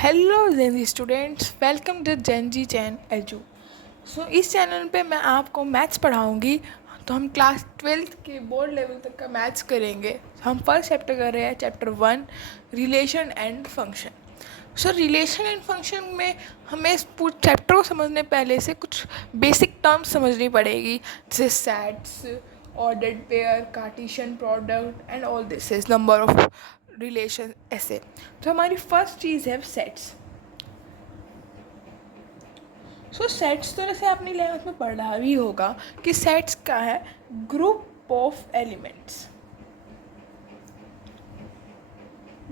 Hello gen Z students, welcome to gen Z chain edu. इस channel पे मैं आपको मैथ्स पढ़ाऊंगी। तो हम क्लास 12th के बोर्ड लेवल तक का मैथ्स करेंगे। हम फर्स्ट चैप्टर कर रहे हैं, chapter 1, relation and function. Relation and function में हमें इस पूरे चैप्टर को समझने पहले से कुछ बेसिक टर्म्स समझनी पड़ेगी, जैसे sets, ordered pair, Cartesian product and all this is number of relation ऐसे। तो हमारी फर्स्ट चीज़ है सेट्स। सेट्स तो जैसे आपने 11th में पढ़ा भी होगा कि सेट्स क्या है, group of elements.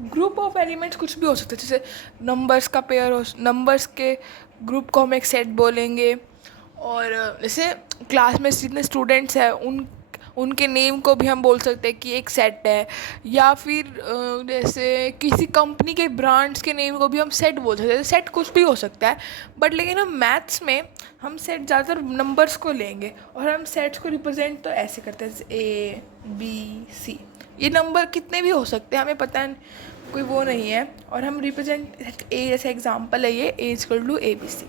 Group of elements कुछ भी हो सकता है, जैसे नंबर्स का पेयर हो, नंबर्स के ग्रुप को हम एक सेट बोलेंगे। और जैसे क्लास में जितने स्टूडेंट्स हैं उनके नेम को भी हम बोल सकते हैं कि एक सेट है। या फिर जैसे किसी कंपनी के ब्रांड्स के नेम को भी हम सेट बोल सकते हैं। सेट कुछ भी हो सकता है, बट लेकिन हम मैथ्स में हम सेट ज़्यादातर नंबर्स को लेंगे और हम सेट्स को रिप्रेजेंट तो ऐसे करते हैं, ए बी सी। ये नंबर कितने भी हो सकते हैं, हमें पता है, कोई वो नहीं है। और हम रिप्रेजेंट ए, जैसे एग्जांपल है ये A equal to A B C.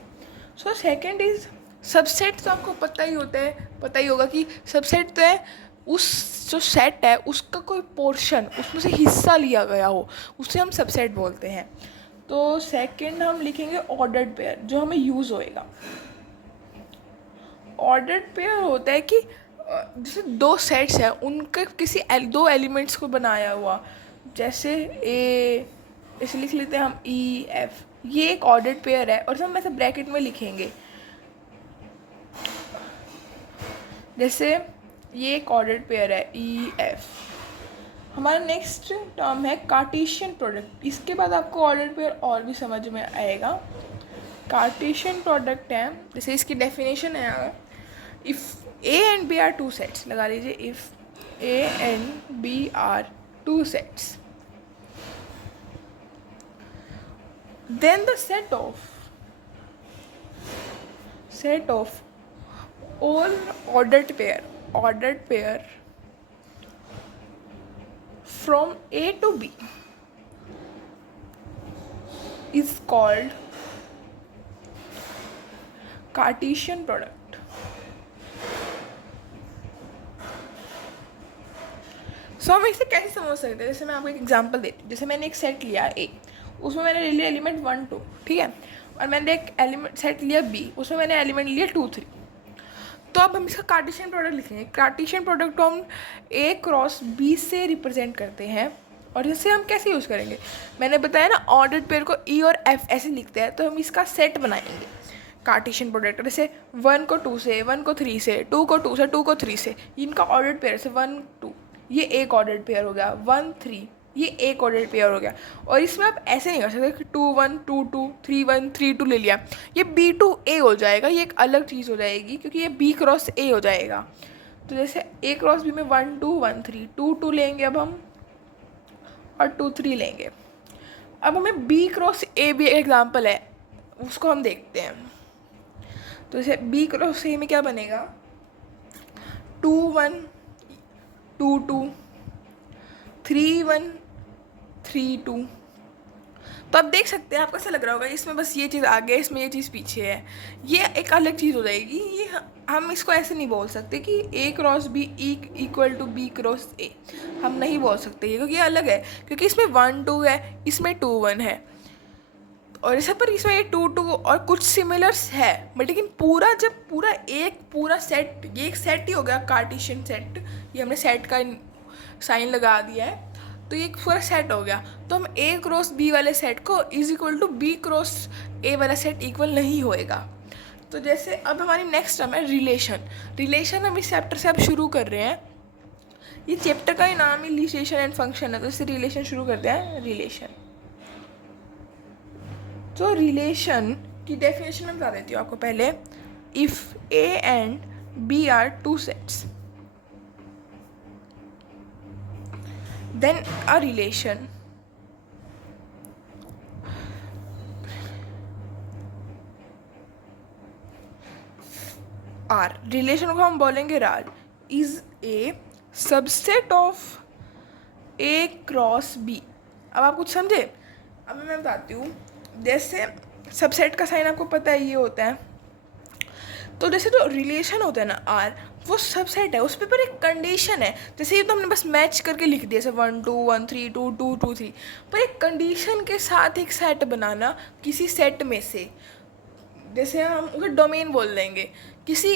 Second is subset. तो आपको पता ही होता है, पता ही होगा कि सबसेट तो है उस जो सेट है उसका कोई पोर्शन, उसमें से हिस्सा लिया गया हो, उसे हम सबसेट बोलते हैं। तो सेकंड हम लिखेंगे ऑर्डर्ड पेयर, जो हमें यूज़ होएगा। ऑर्डर्ड पेयर होता है कि जैसे दो सेट्स हैं उनके किसी दो एलिमेंट्स को बनाया हुआ, जैसे ए, इसे लिख लेते हैं हम ई एफ। ये एक ऑर्डर्ड पेयर है और हम ऐसे ब्रैकेट में लिखेंगे, जैसे ये एक ऑर्डर्ड पेयर है ई एफ। हमारा नेक्स्ट टर्म है कार्टेशियन प्रोडक्ट। इसके बाद आपको ऑर्डर्ड पेयर और भी समझ में आएगा। कार्टेशियन प्रोडक्ट है, जैसे इसकी डेफिनेशन है, if A and B are two sets, लगा लीजिए, if A and B are two sets, then the set of all ordered pair from A to B is called Cartesian product. हम इसे कैसे समझ सकते हैं, जैसे मैं आपको एक एग्जांपल देती हूँ। जैसे मैंने एक सेट लिया ए, उसमें मैंने ले लिया एलिमेंट 1 2, ठीक है। और मैंने एक एलिमेंट सेट लिया बी, उसमें मैंने एलिमेंट लिया 2 3। तो अब हम इसका कार्टेशियन प्रोडक्ट लिखेंगे। कार्टेशियन प्रोडक्ट को हम ए क्रॉस बी से रिप्रेजेंट करते हैं। और इसे हम कैसे यूज़ करेंगे, मैंने बताया ना, ऑर्डर्ड पेयर को ई और एफ ऐसे लिखते हैं। तो हम इसका सेट बनाएंगे कार्टेशियन प्रोडक्ट, जैसे 1 को 2 से, 1 को 3 से, 2 को 2 से, 2 को 3 से। इनका ऑर्डर्ड पेयर से 1 2, ये एक ऑर्डर्ड पेयर हो गया। 1 3, ये एक ऑर्डर्ड पेयर हो गया। और इसमें आप ऐसे नहीं कर सकते कि 2 1 2 2 3 1 3 2 ले लिया, ये बी टू ए हो जाएगा, ये एक अलग चीज़ हो जाएगी, क्योंकि ये बी क्रॉस ए हो जाएगा। तो जैसे ए क्रॉस बी में 1 2 1 3 2 2 लेंगे अब हम, और 2 3 लेंगे। अब हमें बी क्रॉस ए भी एग्जाम्पल है, उसको हम देखते हैं। तो जैसे बी क्रॉस ए में क्या बनेगा, 2 1 2 2 3 1 3 2। तो आप देख सकते हैं, आपको ऐसा लग रहा होगा इसमें बस ये चीज़ आगे है, इसमें ये चीज़ पीछे है, ये एक अलग चीज़ हो जाएगी। ये हम इसको ऐसे नहीं बोल सकते कि A cross B equal to B cross A, हम नहीं बोल सकते ये, क्योंकि ये अलग है। क्योंकि इसमें 1 2 है, इसमें 2 1 है, और इसे पर इसमें ये 2 2 और कुछ सिमिलर्स है। बट लेकिन पूरा, जब पूरा एक पूरा सेट, ये एक सेट ही हो गया कार्टेशियन सेट, ये हमने सेट का साइन लगा दिया है, तो ये पूरा सेट हो गया। तो हम ए क्रॉस बी वाले सेट को is equal to B cross A वाला सेट इक्वल नहीं होएगा। तो जैसे अब हमारी नेक्स्ट टर्म है रिलेशन हम इस चैप्टर से अब शुरू कर रहे हैं। ये चैप्टर का ही नाम ही रिलेशन एंड फंक्शन है, तो इससे रिलेशन शुरू करते हैं। रिलेशन, तो रिलेशन की डेफिनेशन मैं बता देती हूँ आपको पहले। If A and B are two sets, then a relation R, relation को हम बोलेंगे R, is a subset of A cross B. अब आप कुछ समझे, अब मैं बताती हूँ। जैसे सबसेट का साइन आपको पता है ये होता है, तो जैसे जो रिलेशन होता है ना आर, वो सबसेट है, उस पे पर एक कंडीशन है। जैसे ये तो हमने बस मैच करके लिख दिया, जैसे 1 2 1 3 2 2 2 3, पर एक कंडीशन के साथ एक सेट बनाना किसी सेट में से, जैसे हम उसे डोमेन बोल देंगे। किसी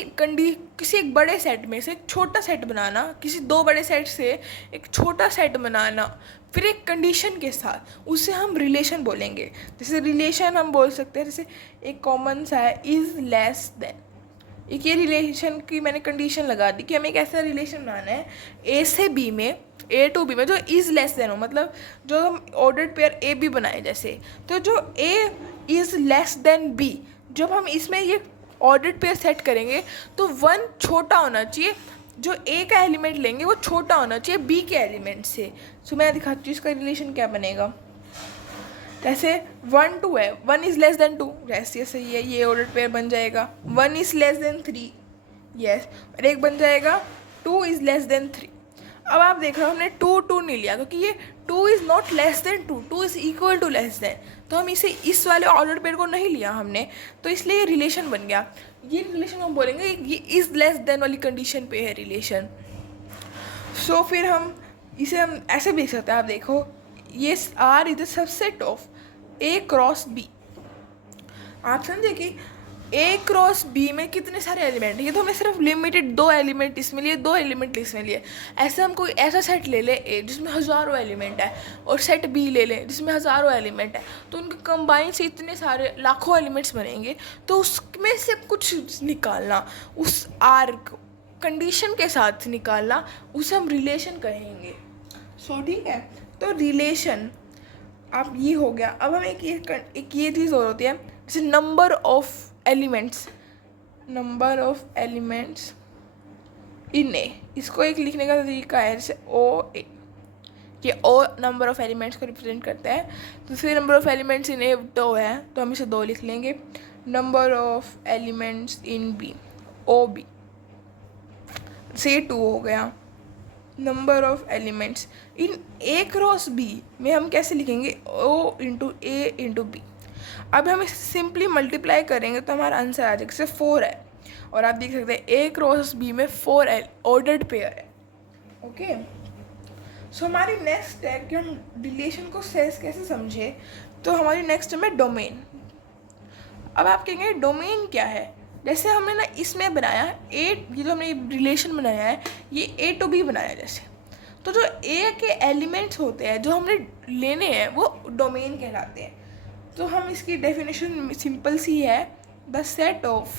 एक बड़े सेट में से एक छोटा सेट बनाना, किसी दो बड़े सेट से एक छोटा सेट बनाना, फिर एक कंडीशन के साथ, उसे हम रिलेशन बोलेंगे। जैसे रिलेशन हम बोल सकते हैं, जैसे एक कॉमन सा है इज़ लेस देन, एक ये रिलेशन की मैंने कंडीशन लगा दी कि हमें एक ऐसा रिलेशन बनाना है ए से बी में, ए टू बी में, जो इज़ लेस देन हो, मतलब जो हम ऑर्डर्ड पेयर ए बी बनाए जैसे, तो जो A is less than B, जब हम इसमें ये ऑर्डर्ड पेयर सेट करेंगे तो वन छोटा होना चाहिए, जो ए का एलिमेंट लेंगे वो छोटा होना चाहिए बी के एलिमेंट से। सो मैं दिखाती हूँ इसका रिलेशन क्या बनेगा। जैसे 1 2 है, 1 इज़ लेस देन 2, जैसे सही है, ये ऑर्डर पेयर बन जाएगा। 1 इज़ लेस देन 3, यस, और एक बन जाएगा 2 इज़ लेस देन 3। अब आप देख रहे हो हमने 2 2 नहीं लिया, क्योंकि ये 2 is not less than 2, 2 is equal to less than, तो हम इसे इस वाले ऑर्डर पेयर को नहीं लिया हमने, तो इसलिए ये रिलेशन बन गया। ये रिलेशन हम बोलेंगे ये इज़ लेस देन वाली कंडीशन पे है रिलेशन। सो फिर हम इसे हम ऐसे भी लिख सकते हैं, आप देखो, ये R is the subset of A cross B. आप समझे कि ए क्रॉस बी में कितने सारे एलिमेंट हैं, ये तो हमें सिर्फ लिमिटेड 2 एलिमेंट इसमें लिए, 2 एलिमेंट इसमें लिए। ऐसे हम कोई ऐसा सेट ले ले ए जिसमें हज़ारों एलिमेंट है, और सेट बी ले लें जिसमें हज़ारों एलिमेंट है, तो उनके कंबाइन से इतने सारे लाखों एलिमेंट्स बनेंगे। तो उसमें से कुछ निकालना, उस आर को कंडीशन के साथ निकालना, उसे हम रिलेशन कहेंगे। सो ठीक है, तो रिलेशन आप ये हो गया। अब हमें एक ये चीज़ और होती है, जैसे number of elements, number of elements in A, इसको एक लिखने का तरीका है, जैसे ओ ए, ये ओ नंबर ऑफ एलिमेंट्स को रिप्रेजेंट करता है। दूसरे number of elements in A 2 है, तो हम इसे 2 लिख लेंगे। Number of elements in B, O B, से 2 हो गया। Number of elements in A cross B में हम कैसे लिखेंगे, O into A into B. अब हम इसे सिंपली मल्टीप्लाई करेंगे तो हमारा आंसर आ जाएगा, जैसे 4 है, और आप देख सकते हैं ए क्रॉस बी में 4 ऑर्डर्ड पेयर है। ओके, सो हमारी नेक्स्ट है कि हम रिलेशन को सेंस कैसे समझे, तो हमारी नेक्स्ट में डोमेन। अब आप कहेंगे डोमेन क्या है, जैसे हमने ना इसमें बनाया ए, ये जो हमने रिलेशन बनाया है ये ए टू बी बनाया जैसे, तो जो ए के एलिमेंट्स होते हैं जो हमने लेने हैं वो डोमेन कहलाते हैं। तो हम इसकी डेफिनेशन सिंपल सी है, the set of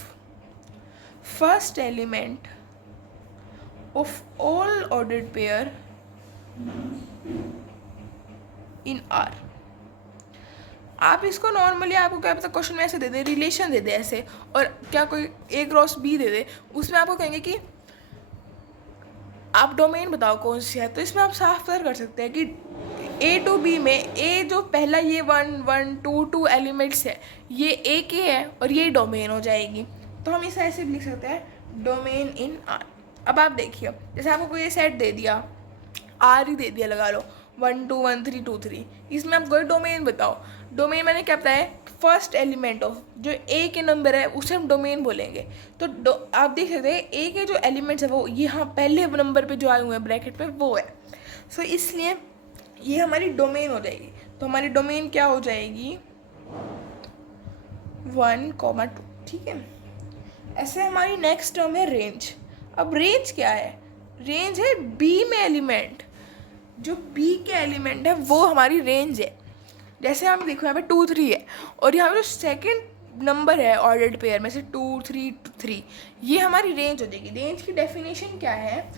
first element of all ordered pair in are. आप इसको नॉर्मली, आपको क्या पता क्वेश्चन में ऐसे दे दे, रिलेशन दे दे ऐसे, और क्या कोई ए क्रॉस बी दे दे, उसमें आपको कहेंगे कि आप डोमेन बताओ कौन सी है, तो इसमें आप साफ तौर कर सकते हैं कि ए टू बी में ए जो पहला ये 1 1 2 2 एलिमेंट्स है, ये ए के है और ये डोमेन हो जाएगी। तो हम इसे ऐसे भी लिख सकते हैं, डोमेन इन आर। अब आप देखिए, जैसे आपको कोई सेट दे दिया, आर ही दे दिया लगा लो, 1 2 1 3 2 3, इसमें आप कोई डोमेन बताओ। डोमेन मैंने क्या बताया, फर्स्ट एलिमेंट ऑफ जो ए के नंबर है उसे हम डोमेन बोलेंगे। तो आप देख सकते हैं ए के जो एलिमेंट्स है वो यहाँ पहले नंबर पे जो आए हुए हैं ब्रैकेट पे वो है। सो इसलिए ये हमारी डोमेन हो जाएगी। तो हमारी डोमेन क्या हो जाएगी, 1 2, ठीक है। ऐसे हमारी नेक्स्ट टर्म है रेंज। अब रेंज क्या है, रेंज है बी में एलिमेंट, जो बी के एलिमेंट है वो हमारी रेंज है। जैसे हम देखो यहाँ पे 2 3 है, और यहाँ पे जो सेकंड नंबर है ऑर्डर्ड पेयर में से 2 3 3, ये हमारी रेंज हो जाएगी। रेंज की डेफिनेशन क्या है,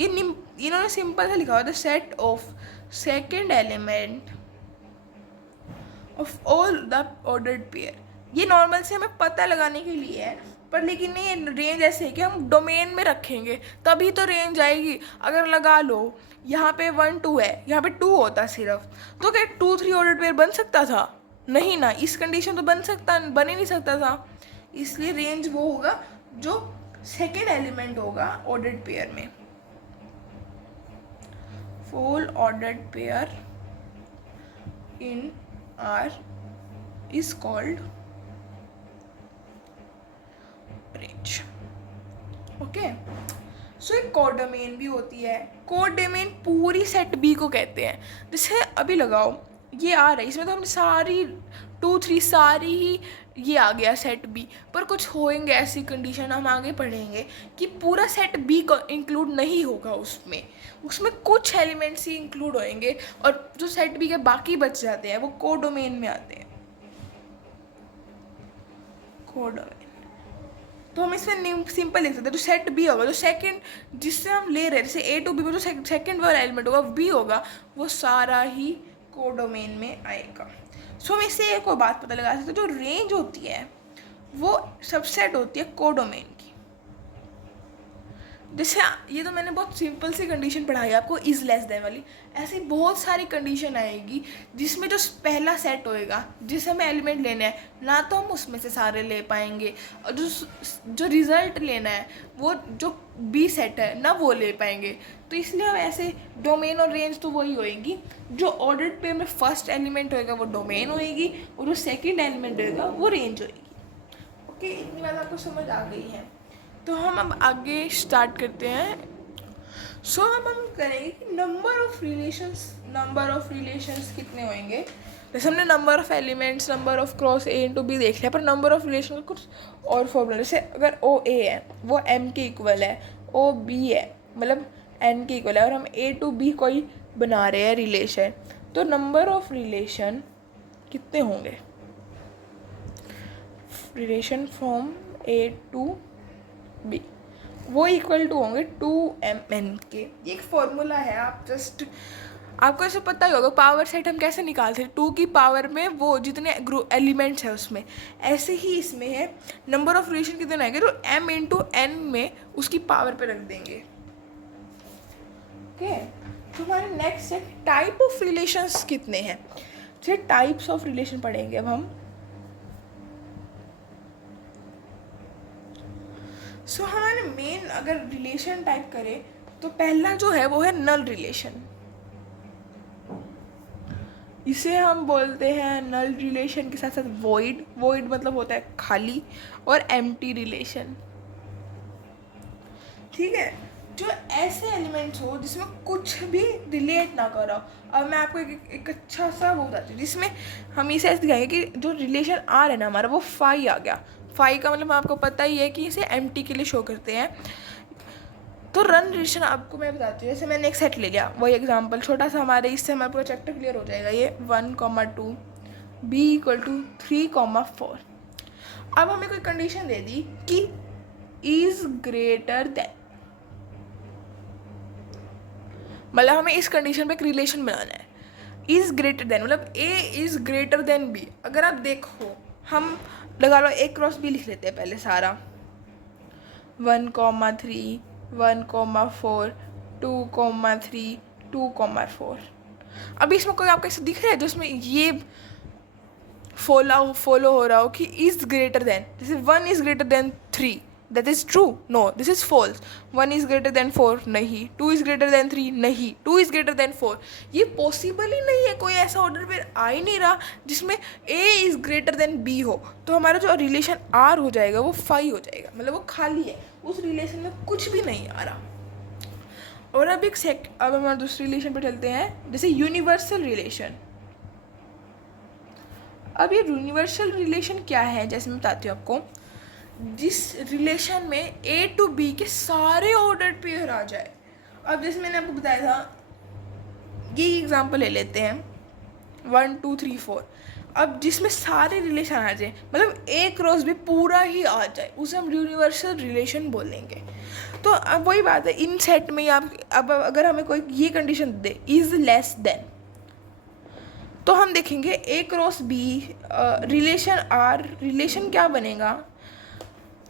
ये इन्होंने सिंपल सा लिखा हुआ था, set of second element of all the ordered pair. ये नॉर्मल से हमें पता लगाने के लिए है, पर लेकिन ये रेंज ऐसे है कि हम डोमेन में रखेंगे तभी तो रेंज आएगी। अगर लगा लो यहाँ पे 1 2 है, यहाँ पे 2 होता सिर्फ, तो क्या 2 3 ऑर्डर्ड पेयर बन सकता था, नहीं ना, इस कंडीशन तो बन ही नहीं सकता था। इसलिए रेंज वो होगा जो सेकेंड एलिमेंट होगा ऑर्डर्ड पेयर में, full ordered pair in R is called range. Okay, so एक कोडोमेन भी होती है। कोडोमेन पूरी सेट बी को कहते हैं। जैसे अभी लगाओ ये आ रहा है, इसमें तो हमने सारी 2 3 सारी ही ये आ गया सेट बी, पर कुछ होंगे ऐसी कंडीशन हम आगे पढ़ेंगे कि पूरा सेट बी को इंक्लूड नहीं होगा, उसमें कुछ एलिमेंट्स ही इंक्लूड होंगे और जो सेट बी के बाकी बच जाते हैं वो कोडोमेन में आते हैं। कोडोमेन तो हम इसमें सिंपल लिख सकते हैं। तो सेट बी होगा, जो सेकंड जिससे हम ले रहे हैं, जैसे ए टू बी में जो सेकंड वाला एलिमेंट होगा बी होगा, वो सारा ही कोडोमेन में आएगा। सो हम इससे एक और बात पता लगा सकते हैं, जो रेंज होती है वो सबसेट होती है कोडोमेन की। जैसे ये तो मैंने बहुत सिंपल सी कंडीशन पढ़ाई आपको, इज़ लेस देन वाली। ऐसी बहुत सारी कंडीशन आएगी जिसमें जो पहला सेट होएगा जिसे हमें एलिमेंट लेना है, ना तो हम उसमें से सारे ले पाएंगे, और जो रिज़ल्ट लेना है वो जो बी सेट है ना वो ले पाएंगे। तो इसलिए हम ऐसे डोमेन और रेंज तो वही होएगी, जो ऑर्डर्ड पे में फर्स्ट एलिमेंट होएगा वो डोमेन होएगी और जो सेकेंड एलिमेंट होएगा वो रेंज होएगी। ओके, इतनी बात आपको समझ आ गई है। तो हम अब आगे स्टार्ट करते हैं। सो अब हम करेंगे कि नंबर ऑफ रिलेशंस कितने होंगे। जैसे हमने number of elements, number of cross A into B देख लिया, पर नंबर ऑफ रिलेशन का कुछ और फॉर्मूला। जैसे अगर ओ ए है वो एम के इक्वल है, ओ बी है मतलब एन के इक्वल है, और हम ए टू बी कोई बना रहे हैं रिलेशन, तो नंबर ऑफ रिलेशन कितने होंगे, relation from A to B, वो इक्वल टू होंगे 2mn के। ये एक फॉर्मूला है, आप जस्ट आपको ऐसे पता ही होगा पावर सेट हम कैसे निकालते हैं, 2 की पावर में वो जितने एलिमेंट्स हैं उसमें, ऐसे ही इसमें है नंबर ऑफ रिलेशन कितने आएंगे, तो m इंटू एन में उसकी पावर पे रख देंगे। ओके, तो हमारे नेक्स्ट है टाइप ऑफ रिलेशंस कितने हैं। जैसे टाइप्स ऑफ रिलेशन पढ़ेंगे अब हम। सो हमारे मेन अगर रिलेशन टाइप करें तो पहला जो है वो है नल रिलेशन। इसे हम बोलते हैं नल रिलेशन के साथ साथ वॉइड मतलब होता है खाली, और एम्प्टी रिलेशन। ठीक है, जो ऐसे एलिमेंट्स हो जिसमें कुछ भी रिलेट ना करो। अब मैं आपको एक अच्छा सा वो बताती हूँ जिसमें हम इसे ऐसे दिखाएंगे कि जो रिलेशन आ रहा है ना हमारा वो फाई आ गया। फाई का मतलब आपको पता ही है कि इसे एम्प्टी के लिए शो करते हैं। तो रन रिलेशन आपको मैं बताती हूँ। जैसे मैंने एक सेट ले लिया, वही एग्जांपल छोटा सा हमारे, इससे हमारा पूरा चैप्टर क्लियर हो जाएगा। ये 1,2 b = 3,4। अब हमें कोई कंडीशन दे दी कि इज ग्रेटर देन, मतलब हमें इस कंडीशन पे एक रिलेशन बनाना है। इज ग्रेटर देन मतलब ए इज ग्रेटर देन बी। अगर आप देखो, हम लगा लो a क्रॉस b लिख लेते हैं पहले सारा, 1,3 1,4 2,3 2,4। अभी इसमें कोई आपको ऐसे दिख रहा है जो इसमें ये फॉलो हो रहा हो कि इज ग्रेटर देन, जैसे 1 is greater than 3, that is true, no this is false. 1 is greater than 4, नहीं। 2 इज ग्रेटर देन 3, नहीं। 2 इज ग्रेटर देन 4, ये पॉसिबल ही नहीं है। कोई ऐसा ऑर्डर पे आ ही नहीं रहा जिसमें a is greater then b हो। तो हमारा जो रिलेशन r हो जाएगा वो फाई हो जाएगा, मतलब वो खाली है, उस रिलेशन में कुछ भी नहीं आ रहा। और अब अब हमारे दूसरे रिलेशन पे चलते हैं, जैसे यूनिवर्सल रिलेशन। अब ये यूनिवर्सल रिलेशन क्या है, जैसे मैं बताती हूँ आपको। जिस रिलेशन में a टू b के सारे ऑर्डर्ड पेयर आ जाए। अब जैसे मैंने आपको बताया था, ये एग्जांपल ले लेते हैं 1 2 3 4। अब जिसमें सारे रिलेशन आ जाए, मतलब a क्रॉस b पूरा ही आ जाए, उसे हम यूनिवर्सल रिलेशन बोलेंगे। तो अब वही बात है, इन सेट में आप अब अगर हमें कोई ये condition they is less than, तो हम देखेंगे a cross b relation r, relation क्या बनेगा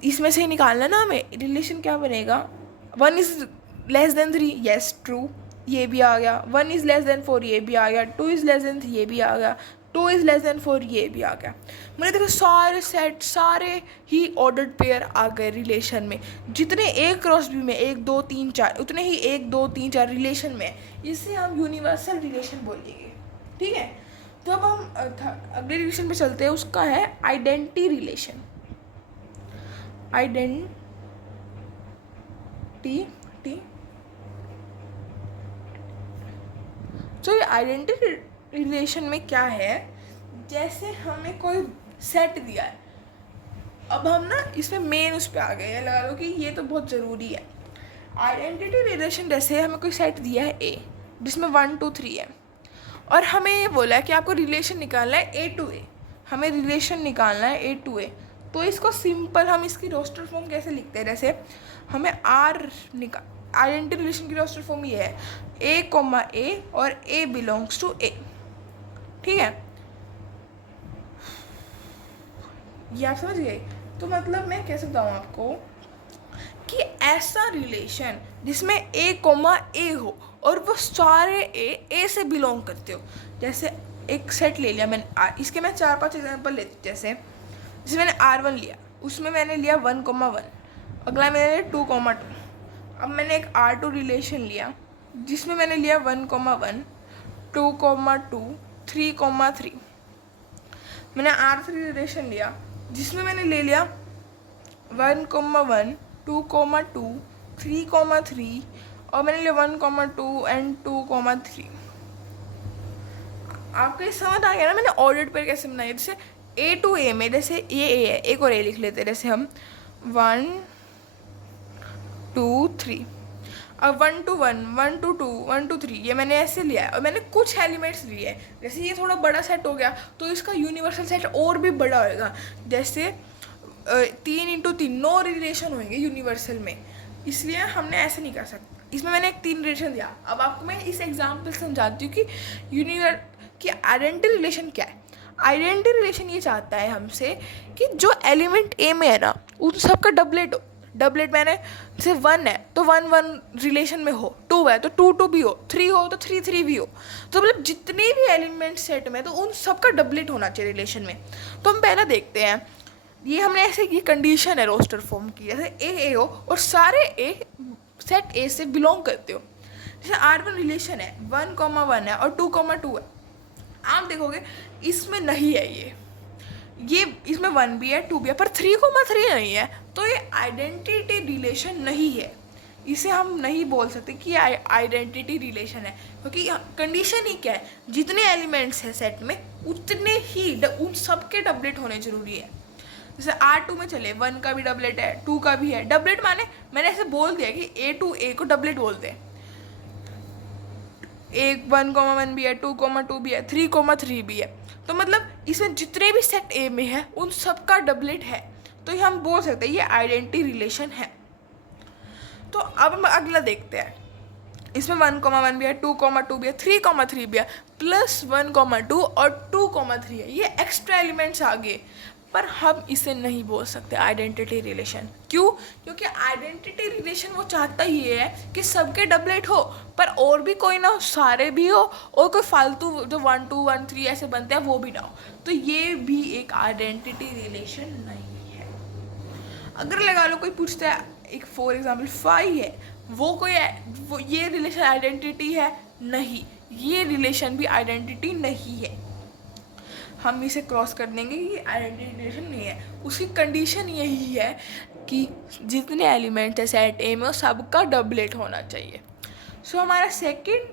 इसमें से ही निकालना ना हमें। रिलेशन क्या बनेगा, 1 is less than 3, yes true, ये भी आ गया। 1 इज लेस देन 4, ये भी आ गया। 2 इज लेस देन 3, ये भी आ गया। 2 इज लेस देन 4, ये भी आ गया। मैंने देखो सारे सेट सारे ही ऑर्डर्ड पेयर आ गए रिलेशन में। जितने a क्रॉस b में 1 2 3 4, उतने ही 1 2 3 4 रिलेशन में, इसे हम यूनिवर्सल रिलेशन बोलेंगे। ठीक है, तो अब हम अगले रिलेशन पे चलते हैं, उसका है आइडेंटिटी रिलेशन। आइडेंटिटी, तो ये आइडेंटिटी रिलेशन में क्या है, जैसे हमें कोई सेट दिया है, अब हम ना इसमें मेन उस पर आ गए हैं, लगा लो कि ये तो बहुत ज़रूरी है। आइडेंटिटी रिलेशन जैसे हमें कोई सेट दिया है ए, जिसमें 1 2 3 है, और हमें ये बोला है कि आपको रिलेशन निकालना है ए टू ए, हमें रिलेशन निकालना है ए टू ए। तो इसको सिंपल हम इसकी रोस्टर फॉर्म कैसे लिखते हैं, जैसे हमें आइडेंटिटी रिलेशन की रोस्टर फॉर्म ये है ए कोमा ए और ए बिलोंग्स टू ए, ठीक है, ये आप समझ गए। तो मतलब मैं कैसे बताऊँ आपको कि ऐसा रिलेशन जिसमें ए कोमा ए हो और वो सारे ए से बिलोंग करते हो। जैसे एक सेट ले लिया मैंने, इसके मैं 4-5 एग्जांपल लेती, जैसे मैंने R1 लिया, उसमें मैंने लिया 1,1, अगला मैंने लिया 2,2। अब मैंने एक R2 रिलेशन लिया जिसमें मैंने लिया 1,1, 2,2, 3,3। मैंने R3 रिलेशन लिया जिसमें मैंने ले लिया 1,1, 2,2, 3,3 और मैंने लिया 1,2 एंड 2,3। आपको ये समझ आ गया ना मैंने ऑर्डर पर कैसे बनाया। जैसे ए टू ए में, जैसे ये ए है, एक और ए लिख लेते हैं, जैसे हम 1 2 3, अब 1 to 1, 1 to 2, 1 to 3 ये मैंने ऐसे लिया है, और मैंने कुछ एलिमेंट्स लिए हैं। जैसे ये थोड़ा बड़ा सेट हो गया तो इसका यूनिवर्सल सेट और भी बड़ा होएगा, जैसे 3 × 3 9 रिलेशन होंगे यूनिवर्सल में, इसलिए हमने ऐसे नहीं कर सकते। इसमें मैंने एक 3 रिलेशन दिया। अब आपको मैं इस एग्जाम्पल समझाती हूँ कि आइडेंटिटी रिलेशन क्या है। आइडेंटिटी रिलेशन ये चाहता है हमसे कि जो एलिमेंट ए में है ना उन सबका डबलेट हो। डबलेट मैंने जैसे 1 है तो 1 1 रिलेशन में हो, 2 है तो 2 2 भी हो, 3 हो तो 3 3 भी हो। तो मतलब जितने भी एलिमेंट सेट में तो उन सबका डबलेट होना चाहिए रिलेशन में। तो हम पहला देखते हैं, ये हमने ऐसे ये कंडीशन है रोस्टर फॉर्म की, जैसे ए हो और सारे ए सेट ए से बिलोंग करते हो। जैसे R1 रिलेशन है 1,1 है और 2,2 है, आप देखोगे इसमें नहीं है ये इसमें 1 भी है 2 भी है पर 3,3 नहीं है, तो ये आइडेंटिटी रिलेशन नहीं है। इसे हम नहीं बोल सकते कि आइडेंटिटी रिलेशन है, क्योंकि कंडीशन ही क्या है, जितने एलिमेंट्स हैं सेट में उतने ही उन सबके डबलेट होने जरूरी है। जैसे R2 में चले 1 का भी डबलेट है, 2 का भी है। डबलेट माने मैंने ऐसे बोल दिया कि A to A को डबलेट बोलते हैं। 1,1 भी है, 2,2 भी है, 3,3 भी है। तो मतलब इसमें जितने भी सेट ए में है उन सबका डबलेट है, तो हम बोल सकते हैं ये आइडेंटिटी रिलेशन है। तो अब हम अगला देखते हैं, इसमें 1,1 भी है, 2,2 भी है, 3,3 भी है, प्लस 1,2 और 2,3 है, ये एक्स्ट्रा एलिमेंट्स आ गए, पर हम इसे नहीं बोल सकते आइडेंटिटी रिलेशन। क्यों? क्योंकि आइडेंटिटी रिलेशन वो चाहता ही है कि सबके डबलेट हो, पर और भी कोई ना हो, सारे भी हो, और कोई फालतू जो 1 2 1 3 ऐसे बनते हैं वो भी ना हो। तो ये भी एक आइडेंटिटी रिलेशन नहीं है। अगर लगा लो कोई पूछता है, एक फॉर एग्जाम्पल 5 है, वो ये रिलेशन आइडेंटिटी है? नहीं, ये रिलेशन भी आइडेंटिटी नहीं है। हम इसे क्रॉस कर देंगे कि आइडेंटिटी रिलेशन नहीं है। उसकी कंडीशन यही है कि जितने एलिमेंट है सेट ए में सबका डबलेट होना चाहिए। सो हमारा सेकंड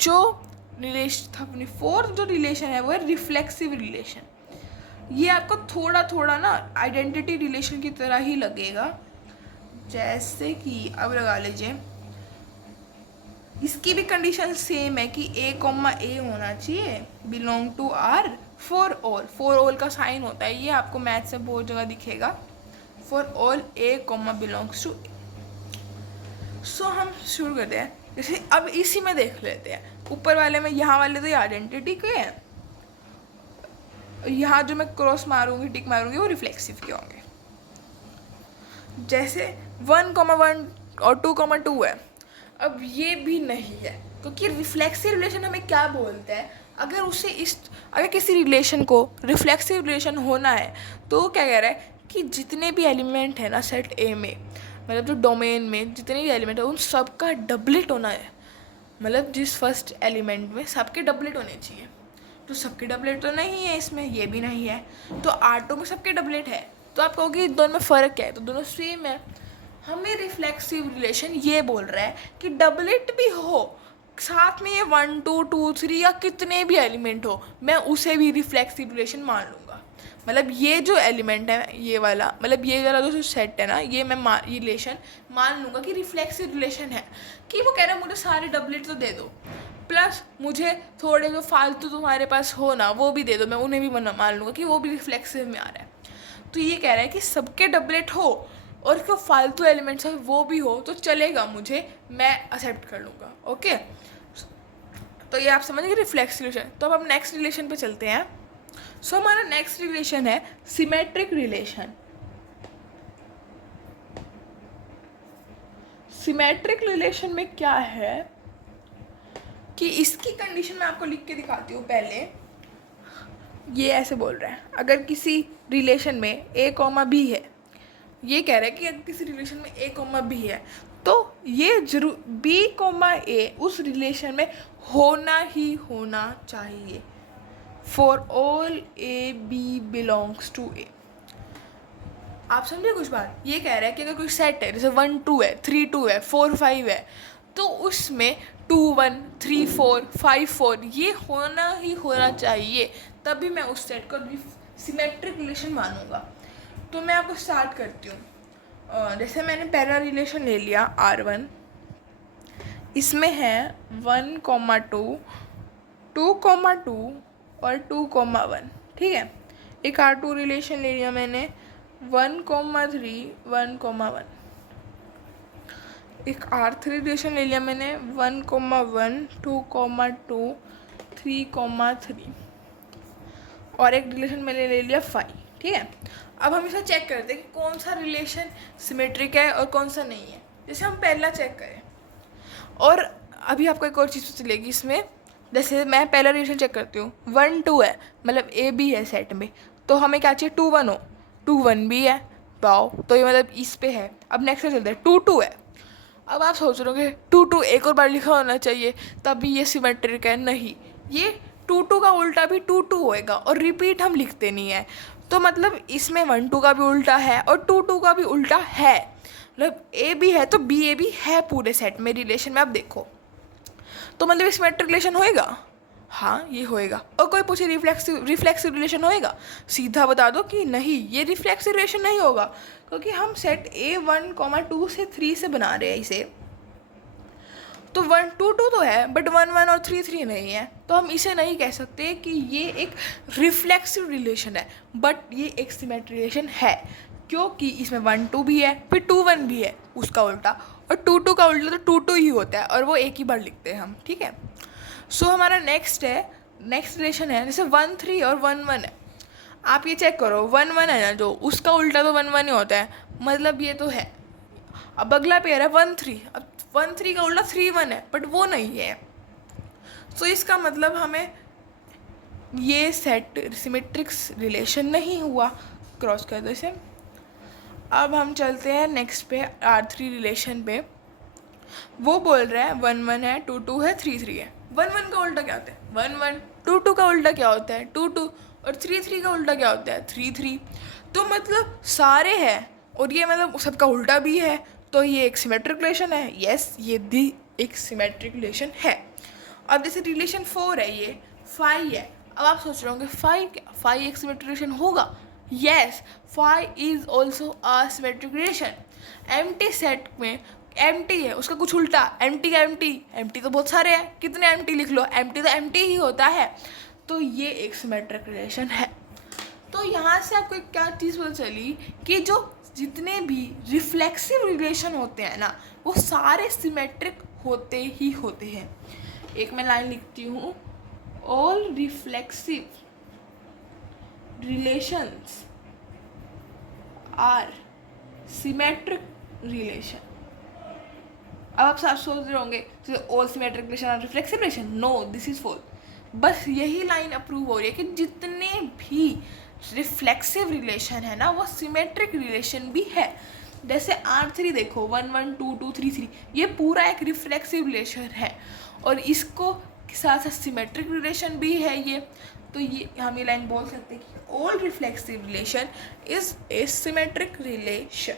जो रिलेशन था, अपनी फोर्थ जो रिलेशन है वो है रिफ्लेक्सिव रिलेशन। ये आपको थोड़ा थोड़ा ना आइडेंटिटी रिलेशन की तरह ही लगेगा, जैसे कि अब लगा लीजिए इसकी भी कंडीशन सेम है कि ए होना चाहिए, belong to R, for all का साइन होता है, ये आपको मैथ से बहुत जगह दिखेगा, for all A belongs to A. So हम शुरू करते हैं। जैसे अब इसी में देख लेते हैं, ऊपर वाले में, यहाँ वाले तो ये आइडेंटिटी के हैं, यहाँ जो मैं क्रॉस मारूंगी टिक मारूंगी वो रिफ्लेक्सिव के होंगे। जैसे 1,1 और 2,2 है, अब ये भी नहीं है, क्योंकि रिफ्लेक्सिव रिलेशन हमें क्या बोलते हैं, अगर किसी रिलेशन को रिफ्लेक्सिव रिलेशन होना है तो क्या कह रहा है कि जितने भी एलिमेंट है ना सेट ए में, मतलब जो डोमेन में जितने भी एलिमेंट है उन सबका डबलेट होना है। मतलब जिस फर्स्ट एलिमेंट में सबके डबलेट होने चाहिए। तो सबके डबलेट तो नहीं है इसमें, ये भी नहीं है, तो R2 में सबके डबलेट है। तो आप कहोगे दोनों में फ़र्क क्या है, तो दोनों सेम है। हमें रिफ्लेक्सिव रिलेशन ये बोल रहा है कि डबलेट भी हो साथ में, ये 1 2 2 3 या कितने भी एलिमेंट हो, मैं उसे भी रिफ्लेक्सिव रिलेशन मान लूँगा। मतलब ये जो एलिमेंट है ये वाला, मतलब ये वाला जो सेट है ना, ये मैं ये रिलेशन मान लूँगा कि रिफ्लेक्सिव रिलेशन है, कि वो कह रहा है मुझे सारे डबलेट तो दे दो, प्लस मुझे थोड़े जो फालतू तुम्हारे पास हो ना वो भी दे दो, मैं उन्हें भी मान लूँगा कि वो भी रिफ्लेक्सिव में आ रहा है। तो ये कह रहा है कि सबके डबलेट हो और जो फालतू एलिमेंट्स है वो भी हो तो चलेगा मुझे, मैं एक्सेप्ट कर लूँगा। ओके, तो ये आप समझ गए रिफ्लेक्सिव रिलेशन। तो अब हम नेक्स्ट रिलेशन पे चलते हैं। सो हमारा नेक्स्ट रिलेशन है सिमेट्रिक रिलेशन। सिमेट्रिक रिलेशन में क्या है कि इसकी कंडीशन मैं आपको लिख के दिखाती हूँ। पहले ये ऐसे बोल रहा है, अगर किसी रिलेशन में a, b है, ये कह रहा है कि अगर किसी रिलेशन में a, b है तो ये जरूर b, a उस रिलेशन में होना ही होना चाहिए। For all a, b belongs to a। आप समझे कुछ बात? ये कह रहा है कि अगर कोई सेट है जैसे 1 2 है, 3 2 है, 4 5 है, तो उसमें 2 1 3 4 5 4 ये होना ही होना चाहिए, तभी मैं उस सेट को सिमेट्रिक रिलेशन मानूंगा। तो मैं आपको स्टार्ट करती हूँ। जैसे मैंने पहला रिलेशन ले लिया R1, इसमें है 1 2 2 2 और 2 1, ठीक है। एक R2 रिलेशन ले लिया मैंने 1 3 1 1। एक R3 रिलेशन ले लिया मैंने 1 1 2 2 3 3। और एक रिलेशन मैंने ले लिया 5, ठीक है। अब हम इसे चेक करते हैं कि कौन सा रिलेशन सिमेट्रिक है और कौन सा नहीं है। जैसे हम पहला चेक करें, और अभी आपको एक और चीज़ चलेगी इसमें। जैसे मैं पहला रिलेशन चेक करती हूँ, 1 2 है, मतलब A B है सेट में, तो हमें क्या चाहिए 2 1 हो, 2 1 भी है, वाओ, तो ये मतलब इस पे है। अब नेक्स्ट पे चलते हैं, 2 2 है। अब आप सोच रहे होंगे 2 2 एक और बार लिखा होना चाहिए तभी ये सिमेट्रिक है। नहीं, ये 2 2 का उल्टा भी 2 2 होएगा, और रिपीट हम लिखते नहीं है, तो मतलब इसमें 1 2 का भी उल्टा है और 2 2 का भी उल्टा है। मतलब A भी है तो B A भी है पूरे सेट में रिलेशन में। आप देखो तो मतलब ये सिमेट्रिक रिलेशन होएगा, हाँ ये होएगा। और कोई पूछे रिफ्लेक्सिव रिलेशन होएगा, सीधा बता दो कि नहीं, ये रिफ्लेक्सिव रिलेशन नहीं होगा, क्योंकि हम सेट A1 2 से 3 से बना रहे हैं इसे। तो 1 2 2 तो है, बट 1 1 और 3 3 नहीं है, तो हम इसे नहीं कह सकते कि ये एक रिफ्लेक्सिव रिलेशन है, बट ये एक सिमेट्रिक रिलेशन है, क्योंकि इसमें 1 2 भी है, फिर 2 1 भी है उसका उल्टा, और 2 2 का उल्टा तो 2 2 ही होता है, और वो एक ही बार लिखते हैं हम, ठीक है। सो हमारा नेक्स्ट रिलेशन है जैसे 1 3 और 1 1 है। आप ये चेक करो, 1 1 है ना जो, उसका उल्टा तो 1 1 ही होता है, मतलब ये तो है। अब अगला पेयर है 1 3, अब 1 3 का उल्टा 3 1 है, बट वो नहीं है। तो इसका मतलब हमें ये सेट सिमेट्रिक रिलेशन नहीं हुआ, क्रॉस कर दो इसे। अब हम चलते हैं नेक्स्ट पे R3 रिलेशन पे। वो बोल रहा है 1 1 है, 2 2 है, 3 3 है। 1 1 का उल्टा क्या होता है 1 1, 2 2 का उल्टा क्या होता है 2 2, और 3 3 का उल्टा क्या होता है 3 3। तो मतलब सारे हैं, और ये मतलब सबका उल्टा भी है, तो ये एक सिमेट्रिक रिलेशन है। यस, ये भी एक सिमेट्रिक रिलेशन है। अब जैसे रिलेशन 4 है, ये 5 है। अब आप सोच रहे होंगे 5 एक सिमेट्रिक रिलेशन होगा। Yes, 5 is also a symmetric relation. Empty set में एम्प्टी है, उसका कुछ उल्टा एम्प्टी का एम्प्टी तो बहुत सारे हैं, कितने एम्प्टी लिख लो, एम्प्टी तो एम्प्टी ही होता है, तो ये एक सिमेट्रिक रिलेशन है। तो यहाँ से आपको क्या चीज़ पता चली कि जो जितने भी रिफ्लेक्सिव रिलेशन होते हैं ना, वो सारे सिमेट्रिक होते ही होते हैं। एक मैं लाइन लिखती हूँ, all reflexive relations are symmetric relation. अब आप साथ सोच रहे होंगे all symmetric relation are reflexive relation, no, this is false. बस यही लाइन अप्रूव हो रही है कि जितने भी रिफ्लेक्सिव रिलेशन है ना, वो सिमेट्रिक रिलेशन भी है। जैसे R3 देखो 1 1 2 2 3 3, ये पूरा एक रिफ्लेक्सिव रिलेशन है, और इसको साथ साथ सिमेट्रिक रिलेशन भी है ये। तो ये हम ये लाइन बोल सकते हैं कि all reflexive relation is asymmetric relation.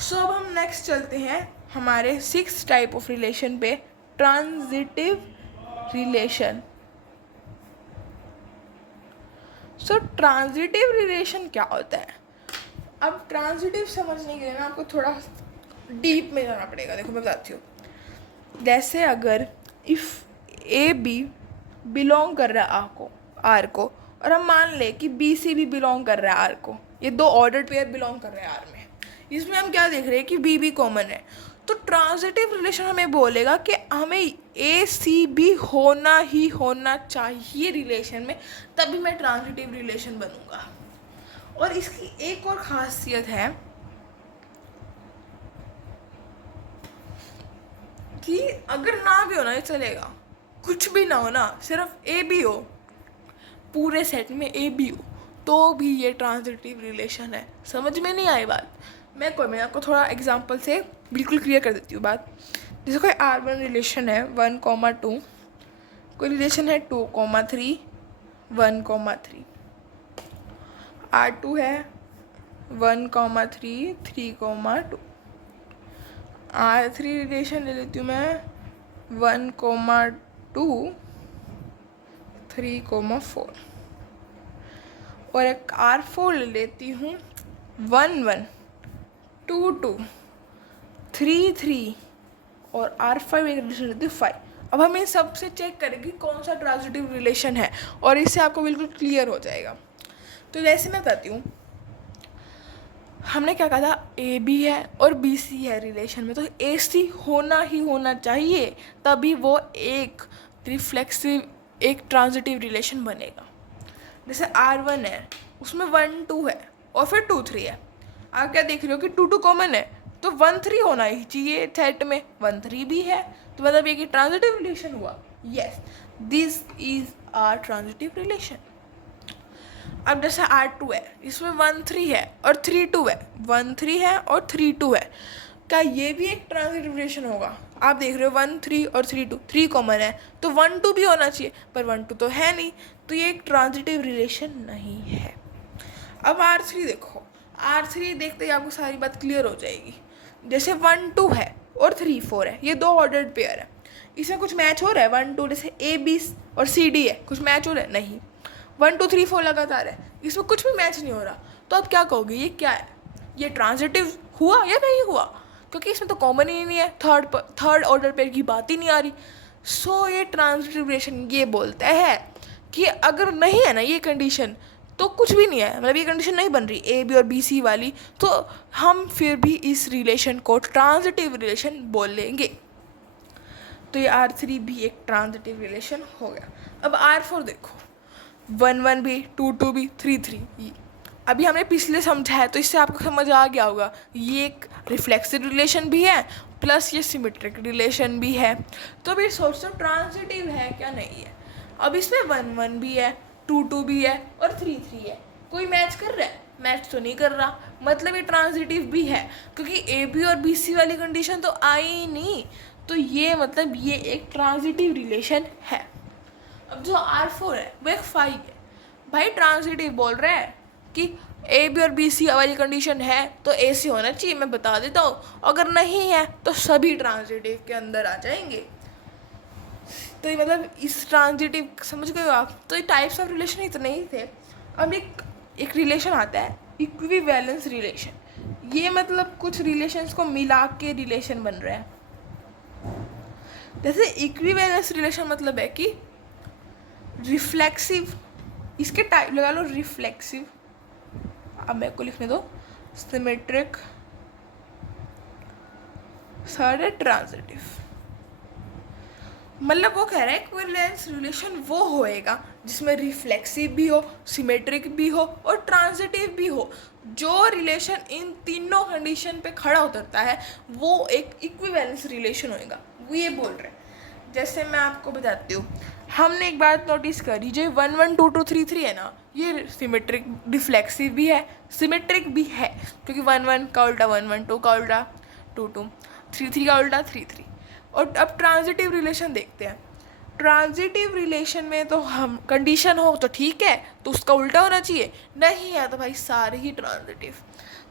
So अब हम नेक्स्ट चलते हैं हमारे 6 टाइप ऑफ रिलेशन पे, transitive relation. So transitive relation क्या होता है? अब ट्रांजिटिव समझने के लिए ना आपको थोड़ा डीप में जाना पड़ेगा। देखो मैं बताती हूँ, जैसे अगर इफ़ ए बी बिलोंग कर रहा है आर को, और हम मान ले कि बी सी भी बिलोंग कर रहा है आर को, ये दो ऑर्डर्ड पेयर बिलोंग कर रहे हैं आर में, इसमें हम क्या देख रहे हैं कि बी भी कॉमन है, तो ट्रांजिटिव रिलेशन हमें बोलेगा कि हमें ए सी भी होना ही होना चाहिए रिलेशन में, तभी मैं ट्रांजिटिव रिलेशन बनूंगा। और इसकी एक और खासियत है कि अगर ना भी होना ये चलेगा, कुछ भी ना हो ना, सिर्फ ए बी हो, पूरे सेट में ए बी हो, तो भी ये ट्रांजिटिव रिलेशन है। समझ में नहीं आई बात? मैं आपको थोड़ा एग्जांपल से बिल्कुल क्लियर कर देती हूँ बात। जैसे कोई R1 रिलेशन है 1,2, कोई रिलेशन है 2,3, 1,3, R2 है 1,3, 3,2, R3 रिलेशन ले लेती हूँ मैं 1,2, 3,4, और एक R4 ले लेती हूँ 1,1, 2,2, 3,3, और R5 एक रिलेशन लेती हूँ 5। अब हम इन सब से चेक करेंगे कौन सा ट्रांजिटिव रिलेशन है, और इससे आपको बिल्कुल क्लियर हो जाएगा। तो जैसे मैं बताती हूँ, हमने क्या कहा था, ए बी है और बी सी है रिलेशन में, तो ए सी होना ही होना चाहिए, तभी वो एक रिफ्लेक्सिव एक ट्रांजिटिव रिलेशन बनेगा। जैसे R1 है, उसमें 1,2 है और फिर 2,3 है। आप क्या देख रहे हो कि 2,2 कॉमन है, तो 1,3 होना ही चाहिए सेट में, 1,3 भी है, तो मतलब ये कि ट्रांजिटिव रिलेशन हुआ। Yes, this is R transitive relation. अब जैसे R2 है, इसमें 1,3 है और 3,2 है, 1,3 है और 3,2 है, क्या ये भी एक ट्रांजिटिव रिलेशन होगा? आप देख रहे हो 1,3 और 3,2, 3 कॉमन है, तो 1,2 भी होना चाहिए, पर 1,2 तो है नहीं, तो ये एक ट्रांजिटिव रिलेशन नहीं है। अब R3 देखो, R3 देखते ही आपको सारी बात क्लियर हो जाएगी। जैसे 1,2 है और 3,4 है, ये दो ऑर्डर्ड पेयर है, इसमें कुछ मैच हो रहा है? 1,2 जैसे ए बी और सी डी है, कुछ मैच हो रहा है? नहीं। 1, 2, 3, 4 लगातार है, इसमें कुछ भी मैच नहीं हो रहा, तो आप क्या कहोगे, ये क्या है? ये ट्रांजिटिव हुआ या नहीं हुआ? क्योंकि इसमें तो कॉमन ही नहीं है, थर्ड ऑर्डर पेयर की बात ही नहीं आ रही। सो ये ट्रांजिटिव रिलेशन ये बोलता है कि अगर नहीं है ना ये कंडीशन, तो कुछ भी नहीं है, मतलब ये कंडीशन नहीं बन रही ए बी और बी सी वाली, तो हम फिर भी इस रिलेशन को ट्रांजिटिव रिलेशन बोलेंगे। तो ये R3 भी एक ट्रांजिटिव रिलेशन हो गया। अब R4 देखो, 1,1 भी, 2,2 भी, 3,3। अभी हमने पिछले समझाया, तो इससे आपको समझ आ गया होगा, ये एक रिफ्लेक्सिव रिलेशन भी है प्लस ये सिमेट्रिक रिलेशन भी है। तो अभी सोचो ट्रांजिटिव है क्या नहीं है? अब इसमें 1,1 भी है, 2,2 भी है और 3,3 है, कोई मैच कर रहा है? मैच तो नहीं कर रहा, मतलब ये ट्रांजिटिव भी है, क्योंकि ए बी और बी सी वाली कंडीशन तो आई ही नहीं, तो ये मतलब ये एक ट्रांजिटिव रिलेशन है। अब जो R4 है वो एक 5 है, भाई ट्रांजिटिव बोल रहे हैं कि ए बी और बी सी वाली कंडीशन है तो ए सी होना चाहिए, मैं बता देता हूँ, अगर नहीं है तो सभी ट्रांजिटिव के अंदर आ जाएंगे। तो ये मतलब इस ट्रांजिटिव, समझ गए हो आप? तो ये टाइप्स ऑफ रिलेशन इतने ही थे। अब एक रिलेशन आता है इक्विवेलेंस रिलेशन, ये मतलब कुछ रिलेशंस को मिला के रिलेशन बन रहा है। जैसे इक्विवेलेंस रिलेशन मतलब है कि रिफ्लेक्सिव, इसके टाइप लगा लो रिफ्लेक्सिव, अब मेरे को लिखने दो, सिमेट्रिक, थर्ड है ट्रांजिटिव। मतलब वो कह रहा है इक्विवेलेंस रिलेशन वो होएगा जिसमें रिफ्लेक्सिव भी हो, सिमेट्रिक भी हो और ट्रांजिटिव भी हो। जो रिलेशन इन तीनों कंडीशन पे खड़ा उतरता है वो एक इक्विवेलेंस रिलेशन होएगा, वो ये बोल रहे हैं। जैसे मैं आपको बताती हूँ, हमने एक बात नोटिस करी, जो 1, 1, 2, 2, 3, 3 है ना, ये सिमेट्रिक रिफ्लेक्सिव भी है, सिमेट्रिक भी है, क्योंकि 1, 1 का उल्टा 1, 1, 2 का उल्टा 2, 2, 3, 3 का उल्टा 3, 3। और अब ट्रांजिटिव रिलेशन देखते हैं। ट्रांजिटिव रिलेशन में तो हम कंडीशन हो तो ठीक है, तो उसका उल्टा होना चाहिए, नहीं है तो भाई सारे ही ट्रांजिटिव।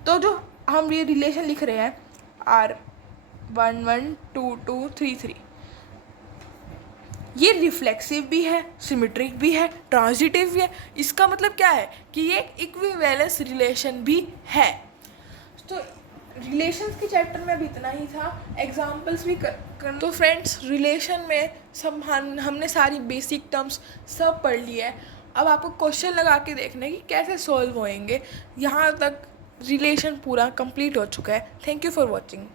तो जो हम ये रिलेशन लिख रहे हैं R112233, ये रिफ्लेक्सिव भी है, सिमेट्रिक भी है, ट्रांजिटिव भी है। इसका मतलब क्या है कि ये एक इक्विवेलेंस रिलेशन भी है। तो रिलेशंस के चैप्टर में अभी इतना ही था, एग्जाम्पल्स भी कर। तो फ्रेंड्स, रिलेशन में सब हमने सारी बेसिक टर्म्स सब पढ़ ली है। अब आपको क्वेश्चन लगा के देखना कि कैसे सॉल्व होएंगे। यहाँ तक रिलेशन पूरा कंप्लीट हो चुका है। Thank you for watching.